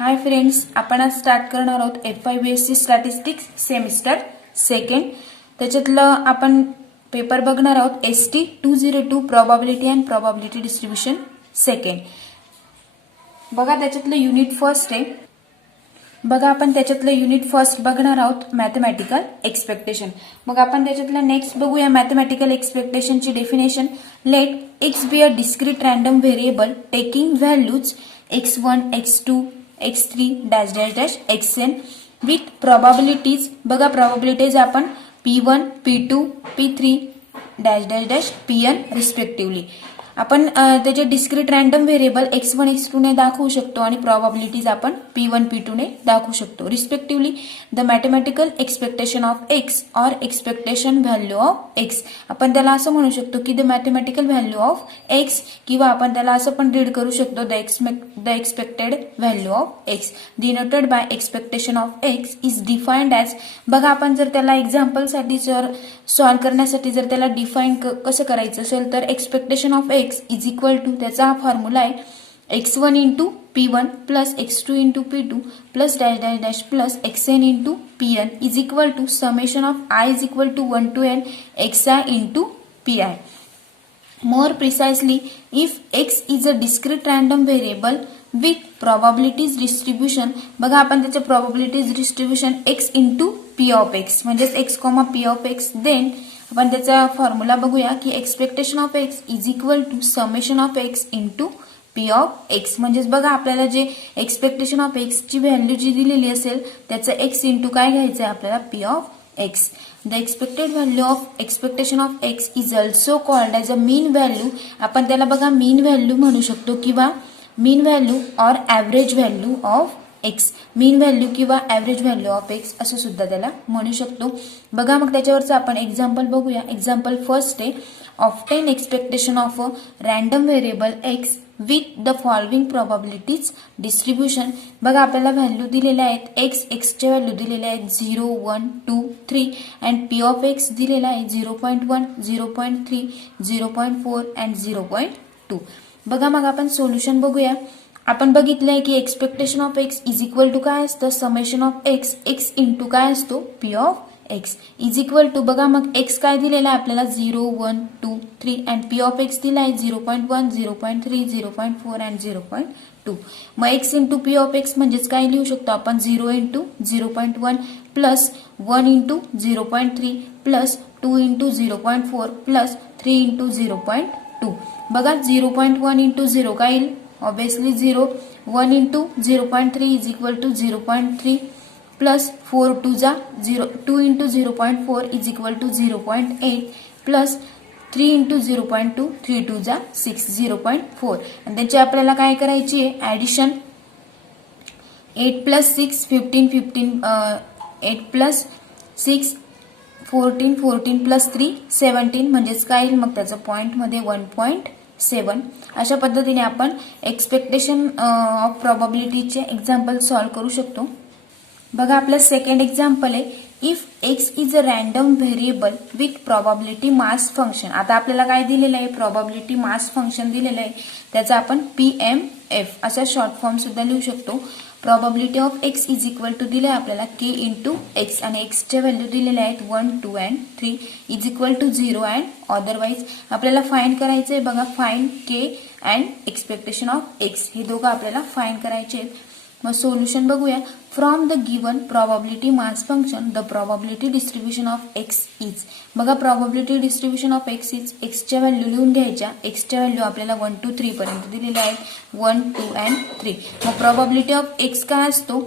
Hi friends, आपण आज start करणार आहोत FY BSc statistics semester second. त्याच्यातलं आपण पेपर बघणार आहोत ST 202 probability and probability distribution second. बघा त्याच्यातलं युनिट फर्स्ट आहे. बघा आपण त्याच्यातलं युनिट फर्स्ट बघणार आहोत मॅथमॅटिकल एक्सपेक्टेशन. मग आपण त्याच्यातलं नेक्स्ट बघूया मॅथमॅटिकल एक्सपेक्टेशनची definition. Let x be a discrete random variable taking values x1 x2 x3 dash dash dash xn with probabilities. बघा प्रोबॅबिलिटीज आपण p1 p2 p3 dash dash dash pn respectively. आपण त्याचे discrete random variable x1 x2 ने दाखवू शकतो आणि प्रोबॅबिलिटीज आपण p1 p2 ने दाखवू शकतो respectively. The mathematical expectation of x or expectation value of x. आपण त्याला असं म्हणू शकतो की the mathematical value of x, किंवा आपण त्याला असं पण रीड करू शकतो the expected value of x denoted by expectation of x is defined as. बघा आपण जर त्याला एक्झाम्पलसाठी जर सॉल्व्ह करण्यासाठी जर त्याला डिफाईन कसं करायचं असेल तर expectation of x is equal to, त्याचा हा फॉर्म्युला आहे x1 into p1 plus x2 into p2 plus dash dash dash plus xn into pn is equal to summation of I is equal to 1 to n xi into pi. More precisely, if x is a discrete random variable with probabilities distribution, बघा आपण त्याचे probabilities distribution x into p of x म्हणजेच x, p of x, then आपण त्याचा formula बघूया की expectation of x is equal to summation of x into p of x. म्हणजेच बघा आपल्याला जे एक्सपेक्टेशन ऑफ x ची व्हॅल्यू जी दिलेली असेल त्याचं x इंटू काय घ्यायचं आहे आपल्याला p of x. The expected value of expectation of x is also called as a mean value. आपण त्याला बघा मीन व्हॅल्यू म्हणू शकतो किंवा mean value or average value of x. Mean value किंवा ॲव्हरेज व्हॅल्यू ऑफ x असं सुद्धा त्याला म्हणू शकतो. बघा मग त्याच्यावरचं आपण एक्झाम्पल बघूया. एक्झाम्पल फर्स्ट आहे often expectation of a random variable x with the following probabilities distribution. बघा आपल्याला व्हॅल्यू दिलेल्या आहेत x च्या व्हॅल्यू दिलेल्या आहेत 0 1 2 3 अँड p ऑफ x दिलेला आहे 0.1 0.3 0.4 अँड 0.2. बघा मग आपण सोल्युशन बघूया. आपण बघितलंय की expectation of x is equal to काय असतं समेशन ऑफ x इंटू काय असतो p of x is equal to. बघा मग x काय दिलेला आहे आपल्याला 0 1 2 3 अँड p ऑफ x दिला आहे 0.1 0.3 0.4 अँड 0.2. मग x into p of x म्हणजेच काय लिहू शकतो आपण 0 into 0.1 plus 1 into 0.3 plus 2 into 0.4 plus 3 into 0.2. बघा 0.1 इंटू 0 काय येईल obviously 0. 1 into 0.3 is equal to 0.3 plus 4 टू जा 0. 2 into 0.4 is equal to 0.8 plus 3 into 0.2 3 टू जा 6 0.4. आणि त्याची आपल्याला काय करायची आहे ऍडिशन. 8 प्लस 6 15 15 8 प्लस 6 14 14 प्लस 3 17 म्हणजेच काय येईल मग त्याचं पॉइंट मध्ये 1.7. अशा पद्धतीने आपण एक्सपेक्टेशन ऑफ प्रोबॅबिलिटीचे एक्झाम्पल सॉल्व्ह करू शकतो. बघा आपलं सेकंड एक्झाम्पल आहे if x is a random variable with probability mass function. आता आपल्याला काय दिलेलं आहे प्रोबॅबिलिटी मास फंक्शन दिलेलं आहे त्याचा आपण PMF असा शॉर्ट फॉर्म सुद्धा लिहू शकतो. Probability of x is equal to दिले आपल्याला k इंटू x आणि x च्या व्हॅल्यू दिलेल्या आहेत 1 2 and 3 is equal to 0 and otherwise. आपल्याला फाइंड करायचं आहे बघा find k and expectation of x हे दोघं आपल्याला फाइंड करायचे आहेत. मग सोल्युशन बघूया. From the given probability mass function the probability distribution of x is. बघा probability distribution of x is x च्या व्हॅल्यू लिहून घ्यायच्या. x च्या व्हॅल्यू आपल्याला 1 to 3 पर्यंत दिलेल्या आहेत 1 2 अँड 3. मग प्रोबॅबिलिटी ऑफ x काय असतो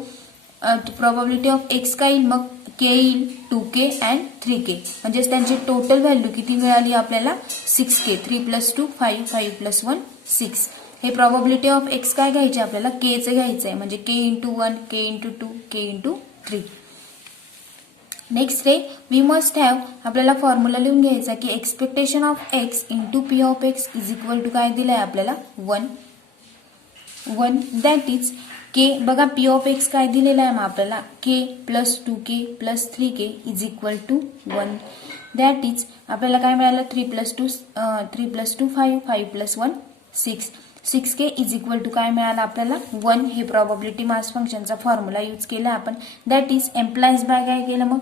प्रोबॅबिलिटी ऑफ x काय येईल मग k येईल 2k अँड 3k. म्हणजेच त्यांची टोटल व्हॅल्यू किती मिळाली आपल्याला 6k. 3 plus 2 5 5 plus 1 6. हे प्रोबॅबिलिटी ऑफ x काय घ्यायचे आपल्याला k चे घ्यायचं आहे म्हणजे k into 1 k into 2 k into 3. Next आहे वी मस्ट हॅव. आपल्याला फॉर्म्युला लिहून घ्यायचा की expectation of x into p of x is equal to काय दिलंय आपल्याला 1 दॅट इज k. बघा p ऑफ x काय दिलेला आहे मग आपल्याला k plus 2k plus 3k is equal to 1. That is आपल्याला काय मिळालं 3 plus 2 5 5 plus 1 6. 6k is equal to काय मिळालं आपल्याला 1. हे प्रोबॅबिलिटी मास फंक्शनचा फॉर्म्युला यूज केला आपण. दॅट इज एम्प्लाइज बाय काय केलं मग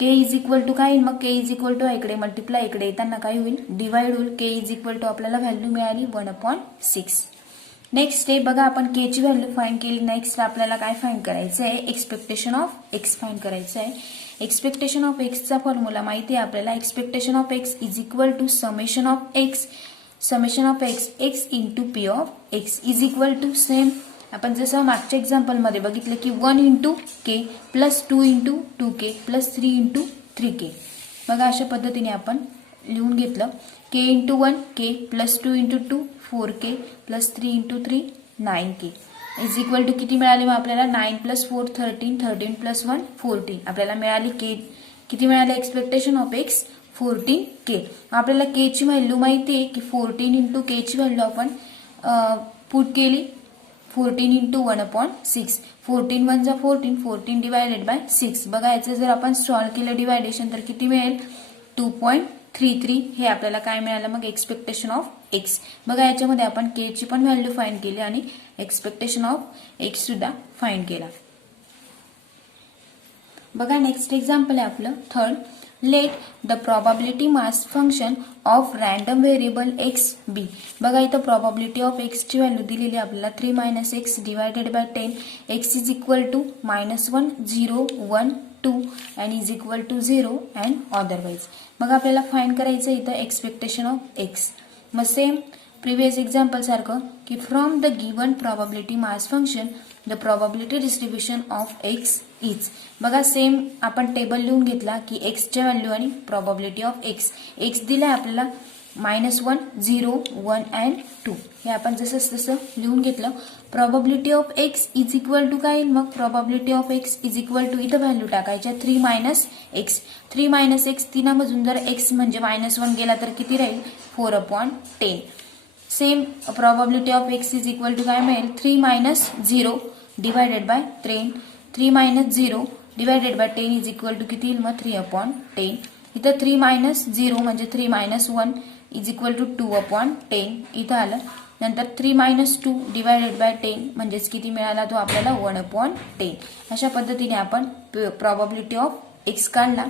के इज इक्वल टू काय, मग के इज इक्वल टू इकडे मल्टिप्लाय, इकडे येताना काय होईल डिवाइड होईल. के इज इक्वल टू आपल्याला व्हॅल्यू मिळाली 1/6. नेक्स्ट आहे बघा, आपण के ची व्हॅल्यू फाइंड केली. नेक्स्ट आपल्याला काय फाइंड करायचं आहे, एक्सपेक्टेशन ऑफ एक्स फाइंड करायचं आहे. एक्सपेक्टेशन ऑफ एक्सचा फॉर्म्युला माहिती आहे आपल्याला. Expectation of x is equal to summation of X X into P of x is equal to same. आपण जसं मागच्या एक्झाम्पलमध्ये बघितलं की 1 into K plus 2 into 2k plus 3 into 3k. बघा अशा पद्धतीने आपण लिहून घेतलं. K into 1 K plus 2 into 2 4k plus 3 into 3 9k is equal to किती मिळाले मग आपल्याला 9 प्लस 4 13 13 प्लस 1 14. आपल्याला मिळाली के किती मिळाले एक्सपेक्टेशन ऑफ एक्स 14k. आपल्याला के ची व्हॅल्यू माहिती आहे की 14 इंटू के ची व्हॅल्यू आपण पुट केली 14 इंटू 1/6. 14 1 जा 14 14 डिवायडेड बाय 6. बघा याचं जर आपण सॉल्व्ह केलं डिवायडेशन तर किती मिळेल 2.33. हे आपल्याला काय मिळालं मग एक्सपेक्टेशन ऑफ एक्स. बघा याच्यामध्ये आपण के ची पण व्हॅल्यू फाइंड केली आणि एक्सपेक्टेशन ऑफ एक्स सुद्धा फाइंड केला. बघा नेक्स्ट एक्झाम्पल आहे आपलं third. Let the probability mass function of random variable X be. बघा इथं प्रोबॅबिलिटी ऑफ एक्स ची व्हॅल्यू दिलेली आपल्याला 3 - x divided by 10. X is equal to -1 0 1 2 and is equal to 0 and otherwise. मग आपल्याला फाइंड करायचं इथं एक्सपेक्टेशन ऑफ एक्स. मग सेम प्रिव्हियस एक्झाम्पल सारखं की from the given probability mass function the probability distribution of x is. बघा same आपण table लिहून घेतला की एक्सच्या व्हॅल्यू आणि प्रोबॅबिलिटी ऑफ एक्स. एक्स दिलाय आपल्याला -1 0 1 अँड 2. हे आपण जसं तसं लिहून घेतलं. Probability of x is equal to काय, मग probability of x is equal to इथं व्हॅल्यू टाकायच्या 3 - x. 3 - x तिनामधून जर x म्हणजे -1 गेला तर किती राहील 4/10. Same probability of x is equal to काय मिळेल 3 - 0 divided by 10. 3 - 0 divided by 10 is equal to किती येईल मग 3/10. इथं 3 - 0 म्हणजे 3 - 1 इज इक्वल टू 2/10 इथं आलं. नंतर 3 - 2 डिवायडेड बाय 10 म्हणजेच किती मिळाला तो आपल्याला 1/10. अशा पद्धतीने आपण प्रोबॅबिलिटी ऑफ एक्स काढला.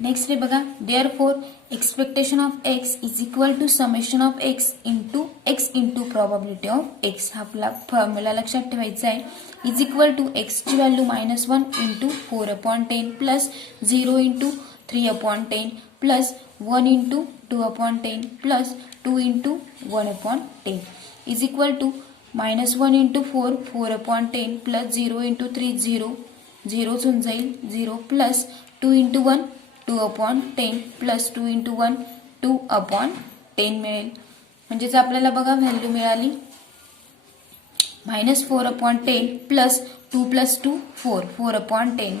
नेक्स्ट आहे बघा, therefore expectation of x is equal to summation of x into probability of x. आपला फॉर्म्युला लक्षात ठेवायचा आहे. इज इक्वल टू एक्स ची value -1 into 4/10 plus 0 into 3/10 plus 1 into 2/10 plus 2 into 1/10 is equal to -1 into 4 4/10 plus 0 into 3 0 0 होऊन जाईल 0 plus 2 into 1 2/10 plus 2 into 1 2/10 मिळेल. म्हणजेच आपल्याला बघा व्हॅल्यू मिळाली -4/10 plus 2 plus 2 4 4/10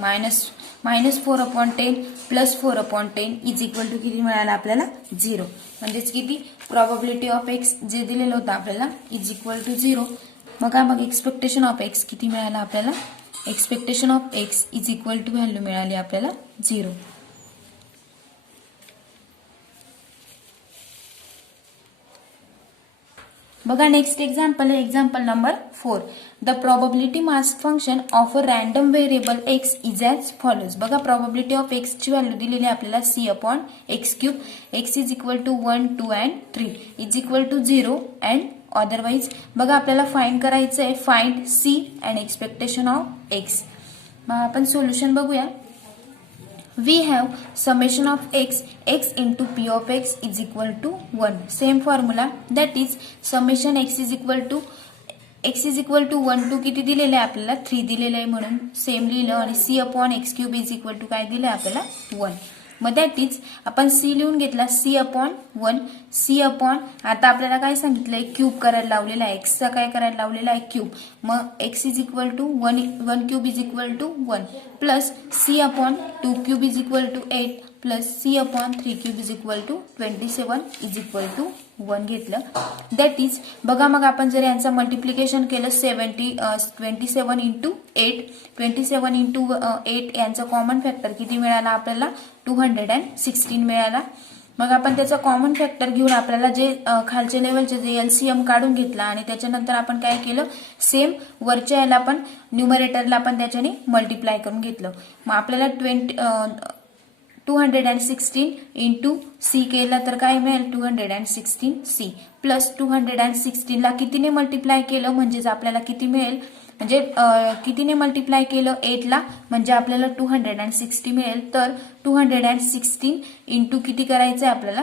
-4/10 plus 4/10 is equal to किती मिळाला आपल्याला 0. म्हणजेच किती प्रोबॅबिलिटी ऑफ एक्स जे दिलेलं होतं आपल्याला इज इक्वल टू 0. मग एक्सपेक्टेशन ऑफ एक्स किती मिळाला आपल्याला expectation of x is equal to value मिळाली आपल्याला 0. बघा नेक्स्ट एक्झाम्पल आहे example number 4. The probability mass function of a random variable x is as follows. बघा प्रोबॅबिलिटी ऑफ एक्स ची व्हॅल्यू दिलेली आपल्याला c/x³. X is equal to 1 2 and 3 is equal to 0 and otherwise. बघा आपल्याला find करायचं आहे find c and expectation of x. मग आपण सोल्युशन बघूया. We have summation of x into p of x is equal to 1. Same formula, that is summation x is equal to 1 to किती दिलेले आहे आपल्याला 3 दिलेले आहे म्हणून सेम लिहिलं आणि c/x³ इज इक्वल टू काय दिलं आपल्याला 1. मग दॅट इज आपण c लिहून घेतला c/1 आता आपल्याला काय सांगितलंय क्यूब करायला लावलेला आहे एक्सचा काय करायला लावलेला आहे क्यूब. मग x is equal to 1³ is equal to 1 plus c/2³ is equal to 8 plus c/3³ is equal to 27 is equal to 1 घेतलं. दॅट इज बघा मग आपण जर यांचं मल्टिप्लिकेशन केलं 27 इंटू 8 यांचं कॉमन फॅक्टर किती मिळाला आपल्याला 216 मिळाला. मग आपण त्याचा कॉमन फॅक्टर घेऊन आपल्याला जे खालच्या लेवलचे जे एलसीएम काढून घेतला आणि त्याच्यानंतर आपण काय केलं, सेम वरच्या याला पण न्यूमरेटरला पण त्याच्याने मल्टिप्लाय करून घेतलं. मग आपल्याला 216 इंटू सी केलं तर काय मिळेल, 216 प्लस 216 ला कितीने मल्टिप्लाय केलं म्हणजेच आपल्याला किती मिळेल, म्हणजे कितीने मल्टिप्लाय केलं 8 ला म्हणजे आपल्याला 260 मिळेल. तर 216 इंटू किती करायचं आहे आपल्याला,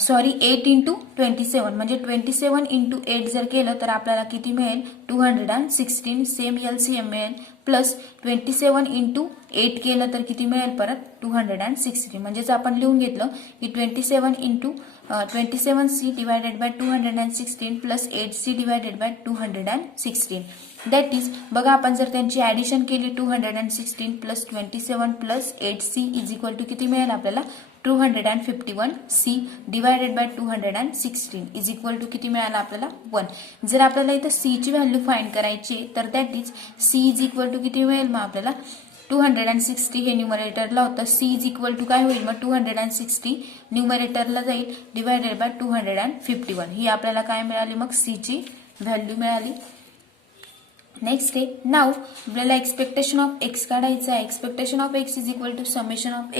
8 इंटू 27 म्हणजे 27 इंटू 8 जर केलं तर आपल्याला किती मिळेल, 216 सेम एलसीएम मिळेल. प्लस 27 इंटू 8 केलं तर किती मिळेल परत 260. म्हणजेच आपण लिहून घेतलं की 27 into 27c divided by 216 plus 8c divided by 216. That is बघा आपण जर त्यांची ऍडिशन केली 216 plus 27 plus 8c is equal to किती मिळेल आपल्याला 251c divided by 216 is equal to किती मिळाला आपल्याला 1. जर आपल्याला इथं c ची व्हॅल्यू फाइंड करायची तर that is c is equal to किती मिळेल मग आपल्याला 260 हे न्यूमरेटरला होतं, c इज इक्वल टू काय होईल मग 260 न्यूमरेटरला जाईल डिवायडेड बाय 251. ही आपल्याला काय मिळाली मग c ची व्हॅल्यू मिळाली. नेक्स्ट आहे नाव आपल्याला एक्सपेक्टेशन ऑफ एक्स काढायचं आहे. Expectation of x is equal to summation of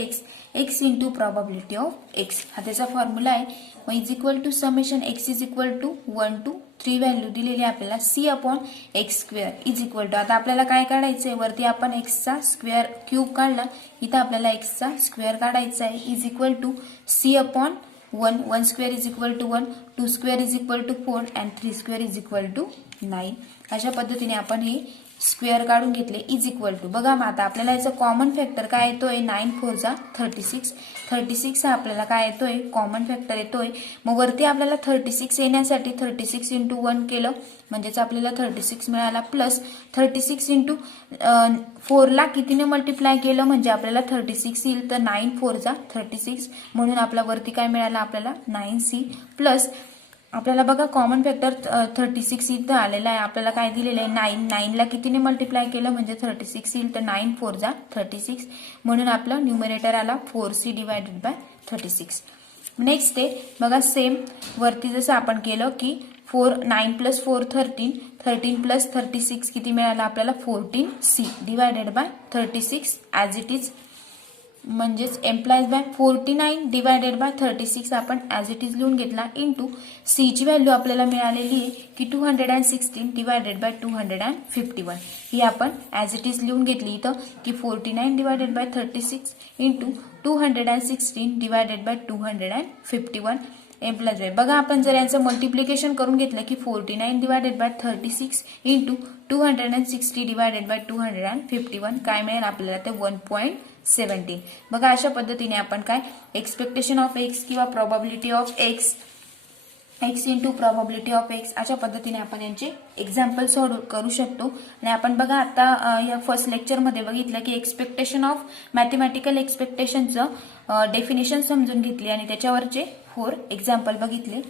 x into probability of x हा त्याचा फॉर्म्युला आहे. मग is equal to summation x is equal to 1 to 3 value दिलेली आपल्याला c upon x square is equal to, आता आपल्याला काय काढायचंय वरती आपण एक्सचा स्क्वेअर क्यूब काढला, इथं आपल्याला एक्सचा स्क्वेअर काढायचा आहे is equal to c upon 1 square is equal to 1, 2 square is equal to 4 and 3 square is equal to 9. अशा पद्धतीने आपण हे स्क्वेअर काढून घेतले इज इक्वल टू. बघा मग आता आपल्याला याचा कॉमन फॅक्टर काय येतोय 9 4 जा 36 हा आपल्याला काय येतोय कॉमन फॅक्टर येतोय. मग वरती आपल्याला 36 येण्यासाठी 36 इंटू 1 केलं म्हणजेच आपल्याला 36 मिळाला. प्लस 36 इंटू 4 ला कितीने मल्टिप्लाय केलं म्हणजे आपल्याला 36 येईल. तर 9 4 जा 36 म्हणून आपला वरती काय मिळाला आपल्याला 9c. प्लस आपल्याला बघा कॉमन फॅक्टर 36 इथं आलेला आहे, आपल्याला काय दिलेलं आहे 9 ला कितीने मल्टिप्लाय केलं म्हणजे 36 येईल. तर 9 4 जा 36 म्हणून आपलं न्यूमरेटर आला 4c डिवायडेड बाय 36. नेक्स्ट आहे बघा सेम वरती जसं आपण केलं की 9 प्लस 4 13 प्लस 36 किती मिळाला आपल्याला 14c divided by 36 as it is म्हणजेच एम्प्लाइज बाय 49 डिवायडेड बाय 36 आपण ॲज इट इज लिहून घेतला इंटू c ची व्हॅल्यू आपल्याला मिळालेली आहे की 216 डिवायडेड बाय 251. ही आपण ॲज इट इज लिहून घेतली इथं की 49 divided by 36 into 216 divided by 251 implies by. बघा आपण जर यांचं मल्टिप्लिकेशन करून घेतलं की 49 divided by 36 into 260 divided by 251 काय मिळेल आपल्याला ते 1.17. बघा अशा पद्धतीने आपण काय एक्सपेक्टेशन ऑफ एक्स किंवा probability of x into probability of x अशा पद्धतीने आपण यांचे एक्झाम्पल सॉल्व्ह करू शकतो. आणि आपण बघा आता या फर्स्ट लेक्चरमध्ये बघितलं की एक्सपेक्टेशन ऑफ मॅथमॅटिकल एक्सपेक्टेशनचं डेफिनेशन समजून घेतली आणि त्याच्यावरचे 4 एक्झाम्पल बघितले.